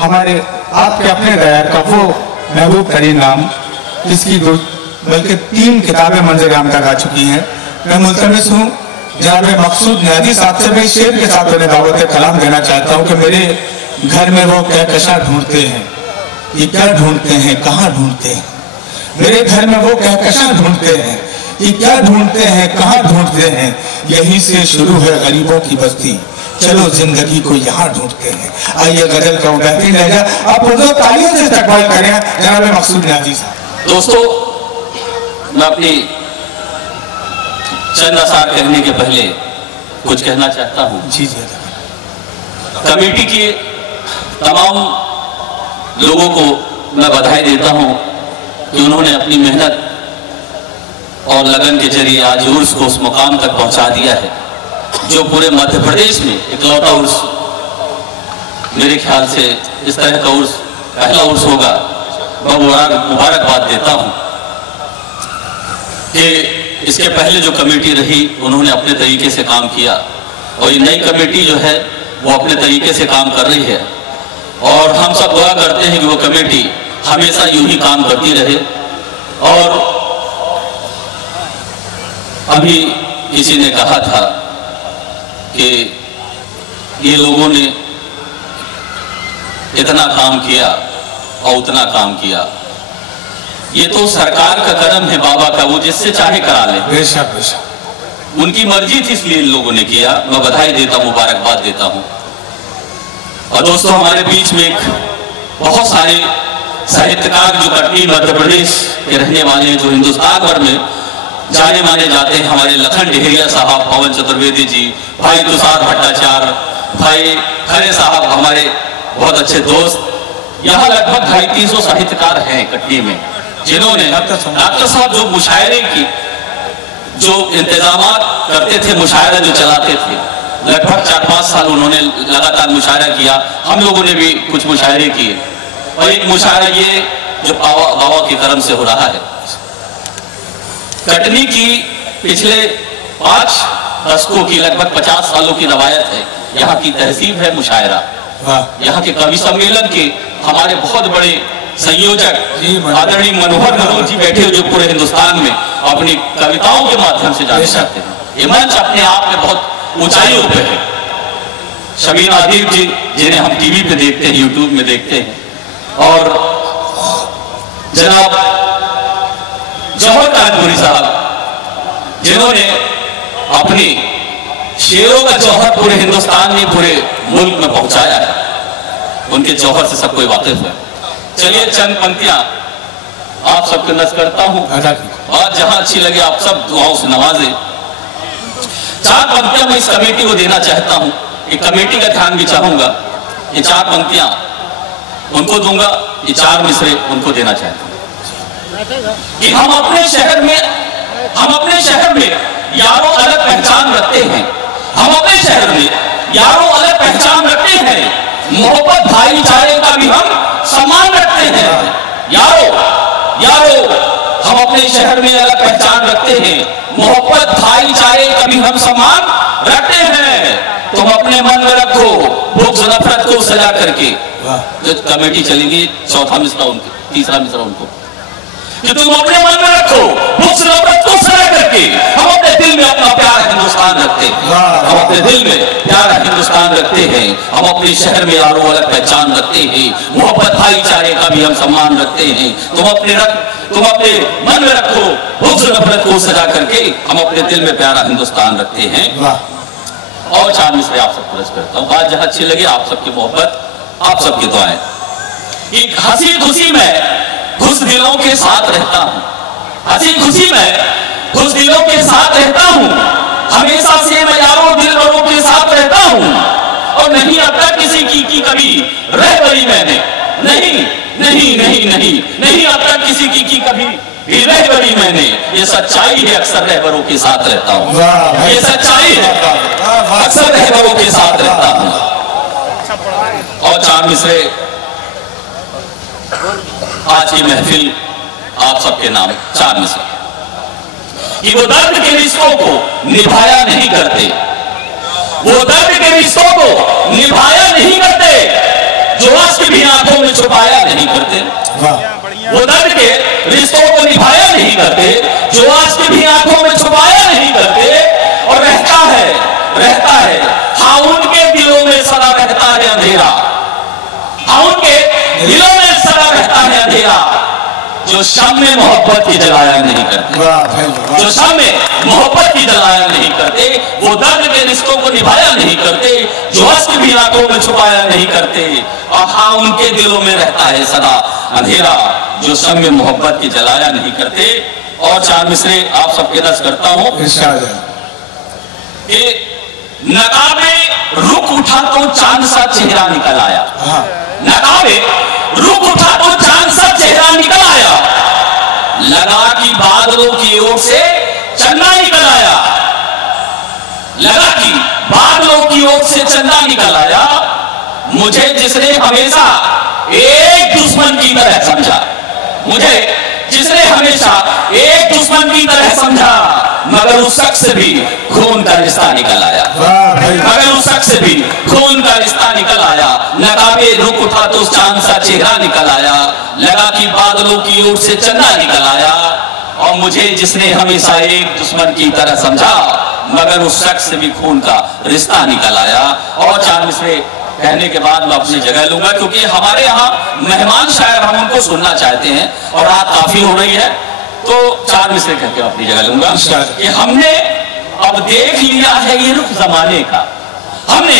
हमारे आपके अपने दायर का वो महबूब तरीन नाम, जिसकी बल्कि 3 किताबें मंजर आम तक आ चुकी हैं। मैं मुल्तमिस हूँ जनाब मकसूद नियाज़ी साहब से मैं शेर के साथ उन्हें दावत कलाम देना चाहता हूँ कि मेरे घर में वो कहकशा ढूंढते हैं, ये क्या ढूंढते हैं, कहाँ ढूंढते हैं। मेरे घर में वो कहकशा ढूंढते हैं, ये क्या ढूंढते हैं, कहाँ ढूंढते हैं। यहीं से शुरू है गरीबों की बस्ती, चलो जिंदगी को यहाँ ढूंढते हैं। आइए गजल का बेहतरीन लहजा आप उनको तालियों से इस्तकबाल करें जनाब मकसूद नियाज़ी साहब। दोस्तों, मैं अपनी चंद आसार कहने के पहले कुछ कहना चाहता हूँ। जी जी। कमेटी के तमाम लोगों को मैं बधाई देता हूँ कि उन्होंने अपनी मेहनत और लगन के जरिए आज उर्स को उस मुकाम तक पहुंचा दिया है जो पूरे मध्य प्रदेश में इकलौता उर्स, मेरे ख्याल से इस तरह का उर्स पहला उर्स होगा। मैं मुबारकबाद देता हूं कि इसके पहले जो कमेटी रही उन्होंने अपने तरीके से काम किया और ये नई कमेटी जो है वो अपने तरीके से काम कर रही है और हम सब दुआ करते हैं कि वो कमेटी हमेशा यूं ही काम करती रहे। और अभी किसी ने कहा था कि ये लोगों ने इतना काम किया और उतना काम किया। ये तो सरकार का कर्म है बाबा का, वो जिससे चाहे करा ले। बेशक बेशक उनकी मर्जी थी इसलिए इन लोगों ने किया। मैं बधाई देता हूँ, मुबारकबाद देता हूँ। और दोस्तों, हमारे बीच में एक बहुत सारे साहित्यकार जो कटनी मध्य प्रदेश के रहने वाले हैं, जो हिंदुस्तान भर में जाने माने जाते हैं, हमारे लखन डेहरिया साहब, पवन चतुर्वेदी जी, भाई तुषार भट्टाचार्य, भाई खरे साहब, हमारे बहुत अच्छे दोस्त। यहाँ लगभग 250 साहित्यकार हैं कटनी में, जिन्होंने डॉक्टर साहब जो मुशायरे की जो इंतजाम करते थे, मुशायरा जो चलाते थे, लगभग 4-5 साल उन्होंने लगातार मुशायरा किया। हम लोगों ने भी कुछ मुशायरे किए और एक मुशायरा ये जो बाबा के कर्म से हो रहा है। कटनी की पिछले 5 दशकों की लगभग 50 सालों की रवायत है। यहाँ की तहसीब है मुशायरा। यहाँ के कवि सम्मेलन के हमारे बहुत बड़े संयोजक आदरणीय मनोहर मनोज जी बैठे हुए, जो पूरे हिंदुस्तान में अपनी कविताओं के माध्यम से जाने जाते हैं। ये मंच अपने आप में बहुत ऊंचाइयों पे है। शमीर आदिब जी, जिन्हें हम टीवी पे देखते हैं, यूट्यूब में देखते हैं, और जनाब जौहर कानपुरी साहब, जिन्होंने अपनी शेरों का जौहर पूरे हिंदुस्तान में, पूरे मुल्क में पहुंचाया है। उनके जौहर से सब कोई वाकिफ है। चलिए चंद पंक्तियां आप सबको नज़ करता हूं, बात जहां अच्छी लगे आप सब दुआओं से नवाजे। 4 पंक्तियां मैं इस कमेटी को देना चाहता हूं। एक कमेटी का ध्यान भी चाहूंगा। ये 4 पंक्तियां उनको दूंगा, ये 4 मिसरे उनको देना चाहता हूं कि हम अपने शहर में यारों अलग पहचान रखते हैं। हम अपने शहर में यारों अलग पहचान रखते हैं। मोहब्बत भाईचारे का भी हम सम्मान रखते हैं। यारो हम अपने शहर में अलग पहचान रखते हैं। मोहब्बत भाईचारे का भी हम सम्मान रखते हैं। तुम अपने मन में रखो बुग़्ज़ नफरत को सजा करके। जो कमेटी चलेगी, चौथा मिसरा उनको, तीसरा मिसरा उनको, कि तुम अपने मन में रखो बुग़्ज़ नफरत को सजा करके। हम अपने दिल में अपना प्यारा हिंदुस्तान रखते हैं। हम अपने दिल में प्यारा हिंदुस्तान रखते हैं। हम अपने शहर में यारों अलग पहचान रखते हैं। मोहब्बत भाईचारे का भी हम सम्मान रखते हैं। तुम अपने मन में रखो बुग़्ज़ नफरत को सजा करके। हम अपने दिल में प्यारा हिंदुस्तान रखते हैं। और 4 मिसरे आप सबको रस करता हूँ। बात जहां अच्छी लगे, आप सबकी मोहब्बत, आप सबकी दुआएं। एक हंसी खुशी में खुश दिलों के साथ रहता हूँ। हंसी खुशी में खुश दिलों के साथ रहता हूँ। हमेशा से मैं यारों दिलबरों के साथ रहता हूँ। और नहीं अब तक किसी की कभी रहबरी मैंने नहीं अब तक किसी की कभी भी रहबरी मैंने। ये सच्चाई है, अक्सर रहबरों के साथ रहता हूँ। ये सच्चाई है, अक्सर रहबरों के साथ रहता हूँ। और 4 मिसरे आज की महफिल आप सबके नाम। 4 मिसरे कि वो दर्द के रिश्तों को निभाया नहीं करते। वो दर्द के रिश्तों को निभाया नहीं करते। जो आज के भी आंखों में छुपाया नहीं करते, वो दर्द के रिश्तों को निभाया नहीं करते, जो आशिक भी आंखों में छुपाया नहीं करते, और रहता है हाँ उनके दिलों में सदा रहता है अंधेरा, हाँ उनके दिलों में सदा रहता है अंधेरा, जो शाम में मोहब्बत की जलाया नहीं करते, जो शाम में मोहब्बत की जलाया नहीं करते, वो दर्द के रिश्तों को निभाया नहीं करते, जो अश्क भी आंखों में छुपाया नहीं करते, और हाँ उनके दिलों में रहता है सदा अंधेरा, जो शाम में मोहब्बत की जलाया नहीं करते। और चार मिसरे आप सबके दर्ज करता हूं कि नकाबे रुक उठा तो चांद सा चेहरा निकल आया, नकाबे रुक उठा तो चांद सा चेहरा निकल आया, लगा कि बादलों की ओर से चंदा निकल आया, लगा कि बादलों की ओर से चंदा निकल आया, मुझे जिसने हमेशा एक दुश्मन की तरह समझा, मुझे जिसने हमेशा एक दुश्मन की तरह समझा, मगर उस शख्स से भी खून का रिश्ता निकल आया, मगर उस शख्स से भी खून का रिश्ता निकल आया, नकाबे रुक उठा तो चांद सा चेहरा निकल आया, लगा कि बादलों की ओर से चंदा निकल आया, और मुझे जिसने हमेशा एक दुश्मन की तरह समझा, मगर उस शख्स से भी खून का रिश्ता निकल आया। और चार मिसरे कहने के बाद मैं अपनी जगह लूंगा, क्योंकि हमारे यहाँ मेहमान शायर हम उनको सुनना चाहते हैं और रात काफी हो रही है, तो चार मिसरे कहकर अपनी जगह लूंगा कि हमने अब देख लिया है ये रुख जमाने का, हमने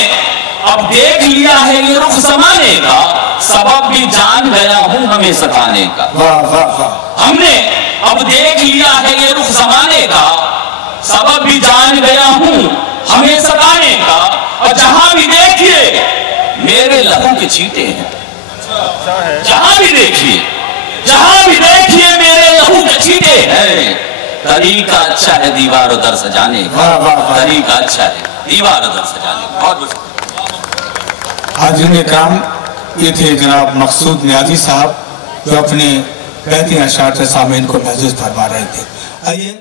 अब देख लिया है ये रुख जमाने का, सबब भी जान गया हूं हमें सताने का, हमने अब देख लिया है ये रुख जमाने का, सबब भी जान गया हूं हमें सताने का, और जहां भी देखिए मेरे लहू के छींटे हैं, जहां भी देखिए मेरे लहू के छींटे हैं, तरीका अच्छा है दीवार उधर सजाने का, तरीका अच्छा है दीवार उधर सजाने का। बहुत हाजिर इकराम ये थे जनाब मकसूद नियाज़ी साहब, जो अपने कहती अशार से सामीन को महसूस फरमा रहे थे। आइए